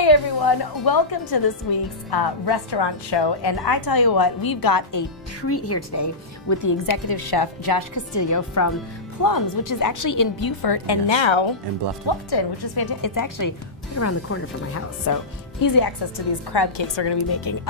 Hey everyone, welcome to this week's restaurant show. And I tell you what, we've got a treat here today with the executive chef, Josh Castillo from Plums, which is actually in Beaufort and now in Bluffton, which is fantastic. It's actually right around the corner from my house, so easy access to these crab cakes we're going to be making.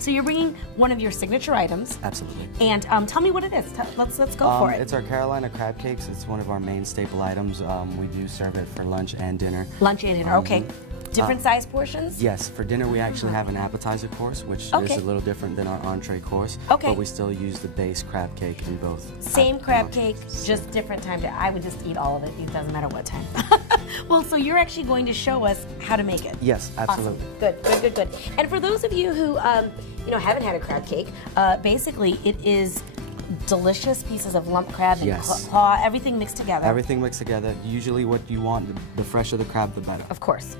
So you're bringing one of your signature items. Absolutely. And tell me what it is. Let's go for it. It's our Carolina crab cakes. It's one of our main staple items. We do serve it for lunch and dinner. Lunch and dinner, okay. Different size portions? Yes, for dinner we actually have an appetizer course, which is a little different than our entree course. Okay. But we still use the base crab cake in both. Same crab cake, just different time. I would just eat all of it. It doesn't matter what time. Well, so you're actually going to show us how to make it. Yes, absolutely. Awesome. Good. And for those of you who haven't had a crab cake, basically it is delicious pieces of lump crab and claw, everything mixed together. Everything mixed together. Usually what you want, the fresher the crab, the better. Of course.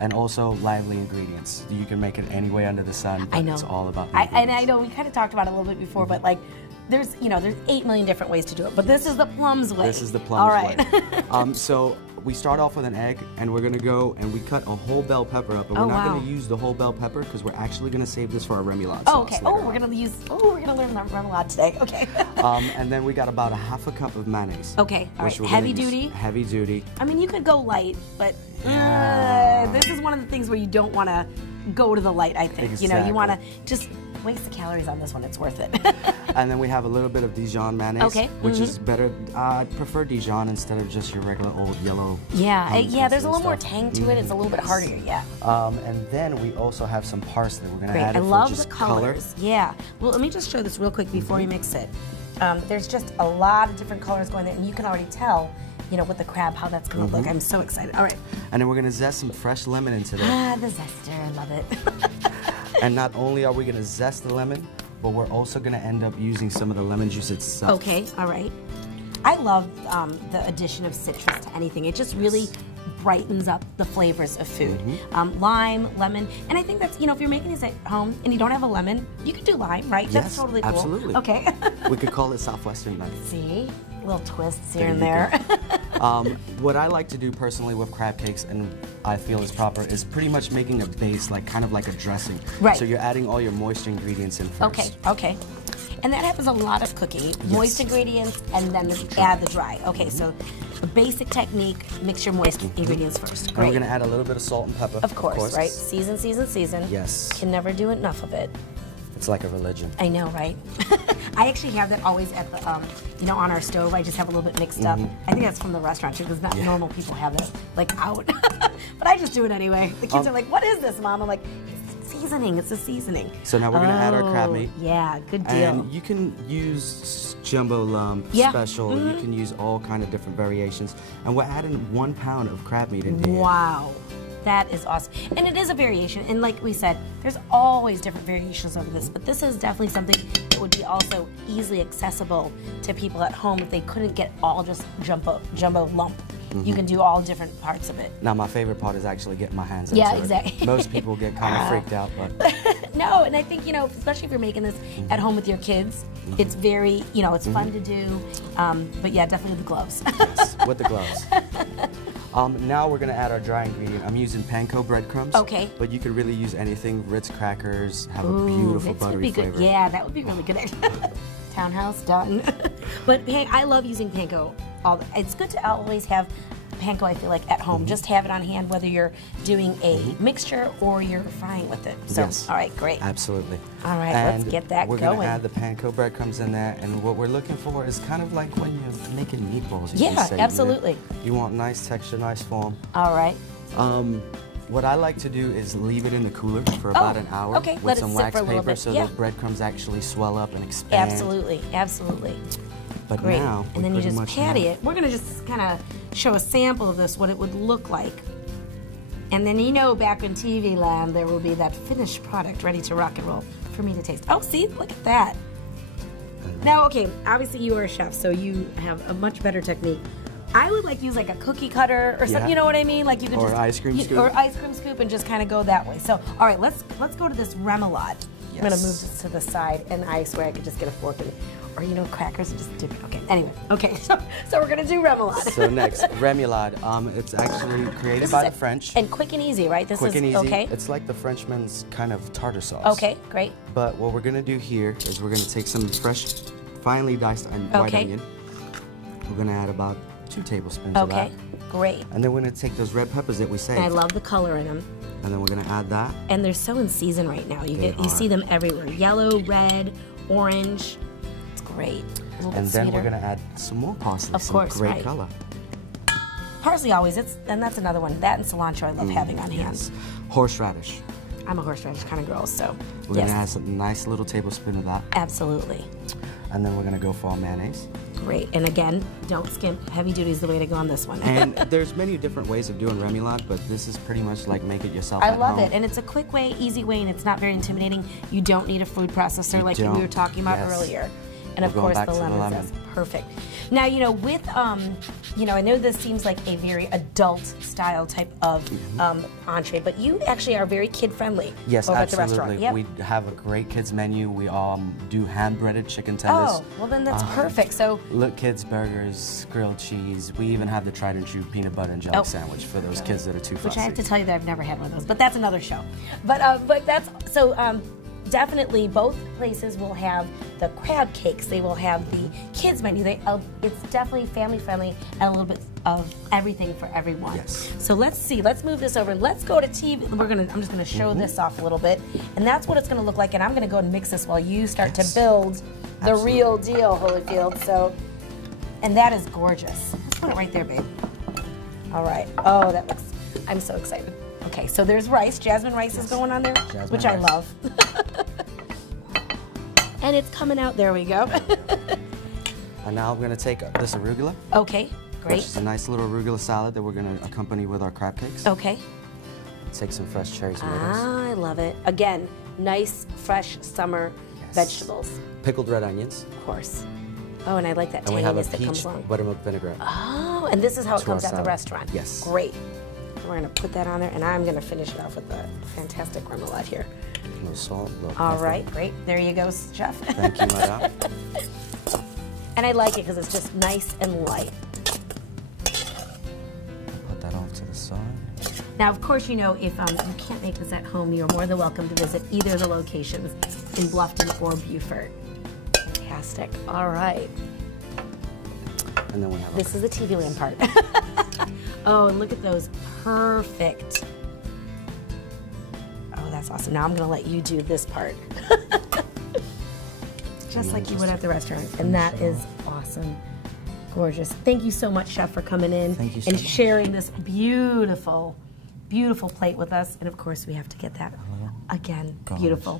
And also lively ingredients. You can make it any way under the sun. I know. It's all about the and I know we kind of talked about it a little bit before, but like, there's 8 million different ways to do it, but this is the Plums way. This is the Plums way. All right. So we start off with an egg, and we're gonna go and we cut a whole bell pepper up, and we're not gonna use the whole bell pepper because we're actually gonna save this for our remoulade sauce. Okay. We're gonna learn the remoulade today. Okay. And then we got about a half a cup of mayonnaise. Okay. All right. Heavy duty. Heavy duty. I mean, you could go light, but this is one of the things where you don't want to go to the light. I think Exactly. you want to just waste the calories on this one. It's worth it. And then we have a little bit of Dijon mayonnaise, which is better. I prefer Dijon instead of just your regular old yellow. Yeah, there's a little more tang to it. It's a little bit harder, And then we also have some parsley. We're gonna add it I for love just the colors. Yeah. Well, let me just show this real quick before you mix it. There's just a lot of different colors going there, and you can already tell, with the crab, how that's gonna look. I'm so excited. All right. And then we're gonna zest some fresh lemon into there. The zester, I love it. And not only are we gonna zest the lemon, but we're also gonna end up using some of the lemon juice itself. Okay, all right. I love the addition of citrus to anything. It just really brightens up the flavors of food. Lime, lemon, and I think that's, if you're making this at home and you don't have a lemon, you could do lime, right? Yes, that's totally cool. Absolutely. Okay. We could call it Southwestern lemon. See? Little twists here and there. What I like to do personally with crab cakes, and I feel is proper, is pretty much making a base, kind of like a dressing. Right. So you're adding all your moist ingredients in first. Okay. And that happens a lot of cooking. Moist ingredients and then add the dry. Okay, so the basic technique, mix your moist ingredients first. And we're gonna add a little bit of salt and pepper. Of course, right? Season. Yes. Can never do enough of it. It's like a religion. I know, right? I actually have that always at the, on our stove. I just have a little bit mixed up. I think that's from the restaurant too, because not normal people have it out. But I just do it anyway. The kids are like, "What is this, Mom?" I'm like, "It's seasoning. It's a seasoning." So now we're gonna add our crab meat. Yeah, good deal. And you can use jumbo lump, special. You can use all kind of different variations. And we're adding 1 pound of crab meat in here. Wow. That is awesome. And it is a variation. And like we said, there's always different variations of this. But this is definitely something that would be also easily accessible to people at home if they couldn't get all just jumbo lump. You can do all different parts of it. Now, my favorite part is actually getting my hands into it. Exactly. Most people get kind of freaked out, but... No, and I think, especially if you're making this at home with your kids, it's very, it's fun to do. But yeah, definitely the gloves. Yes, with the gloves. Now we're going to add our dry ingredient. I'm using panko breadcrumbs. Okay. But you could really use anything. Ritz crackers have a beautiful buttery flavor. Yeah, that would be really good. Townhouse, done. But I love using panko. It's good to always have panko, I feel like, at home. Just have it on hand, whether you're doing a mixture or you're frying with it. So, all right, great. Absolutely. All right, let's get that going. We're going to add the panko breadcrumbs in there, and what we're looking for is kind of like when you're making meatballs. Yeah, absolutely. You want nice texture, nice form. All right. What I like to do is leave it in the cooler for about an hour with some wax paper so the breadcrumbs actually swell up and expand. Absolutely. But great. Now, and then you just patty it. We're going to just kind of show a sample of this, what it would look like. And then back in TV land, there will be that finished product ready to rock and roll for me to taste. Oh, see? Look at that. Now, okay, obviously you are a chef, so you have a much better technique. I would use like a cookie cutter or something, you know what I mean? Like you could or ice cream scoop. Or ice cream scoop and just kind of go that way. So, all right, let's go to this remoulade. I'm gonna move this to the side, and I swear I could just get a fork and, or you know, crackers and just dip it. Okay. Anyway. Okay. So we're gonna do remoulade. So next, remoulade. It's actually created by the French. And quick and easy, right? This quick is and easy. Okay. It's like the Frenchman's kind of tartar sauce. Okay. Great. But what we're gonna do here is we're gonna take some fresh, finely diced white onion. We're gonna add about 2 tablespoons of that. Great. And then we're gonna take those red peppers that we saved. And I love the color in them. And then we're gonna add that. And they're so in season right now. You see them everywhere. Yellow, red, orange. It's great. And then we're gonna add some more parsley. Of course, some great color. Parsley always. And that's another one. That and cilantro I love having on hand. Yes. Horseradish. I'm a horseradish kind of girl, so we're gonna add some nice little tablespoon of that. Absolutely. And then we're gonna go for our mayonnaise. Great. And again, don't skimp. Heavy duty is the way to go on this one. And there's many different ways of doing remoulade, but this is pretty much like make it yourself at home. I love it. And it's a quick way, easy way, and it's not very intimidating. You don't need a food processor like we were talking about earlier. And of course the lemon zest. Perfect. Now, you know, with, you know, I know this seems like a very adult style type of entree, but you actually are very kid friendly over at the restaurant. We have a great kids menu. We do hand breaded chicken tenders. Oh, well then that's perfect. So look, kids burgers, grilled cheese. We even have the tried and true peanut butter and jelly sandwich for those kids that are too fussy. Which I have to tell you that I've never had one of those, but that's another show. But that's so. Definitely, both places will have the crab cakes. They will have the kids menu. It's definitely family friendly and a little bit of everything for everyone. Yes. So let's see. Let's move this over. Let's go to TV. I'm just gonna show this off a little bit, and that's what it's gonna look like. And I'm gonna go and mix this while you start to build the real deal, Holyfield. So, and that is gorgeous. Let's put it right there, babe. All right. Oh, that looks. I'm so excited. Okay, so there's rice. Jasmine rice is going on there, which I love. And it's coming out. There we go. And now I'm going to take this arugula. Okay, great. Which is a nice little arugula salad that we're going to accompany with our crab cakes. Okay. Take some fresh cherry tomatoes. Ah, I love it. Again, nice, fresh summer vegetables. Pickled red onions. Of course. Oh, and I like that tanginess that comes along. And we have a peach buttermilk vinaigrette. Oh, and this is how it comes at the restaurant. Yes. Great. We're going to put that on there, and I'm going to finish it off with the fantastic remoulade here. A little salt, a little pepper. All right, great. There you go, Chef. Thank you, madame. And I like it because it's just nice and light. Put that off to the side. Now, of course, you know, if you can't make this at home, you're more than welcome to visit either of the locations in Bluffton or Beaufort. Fantastic. All right. And then we have this is the TV land part. Oh, and look at those. Perfect. Oh, that's awesome. Now I'm going to let you do this part. Just like you would at the restaurant. And that is awesome. Gorgeous. Thank you so much, Chef, for coming in and sharing this beautiful, beautiful plate with us. And of course, we have to get that again. Beautiful.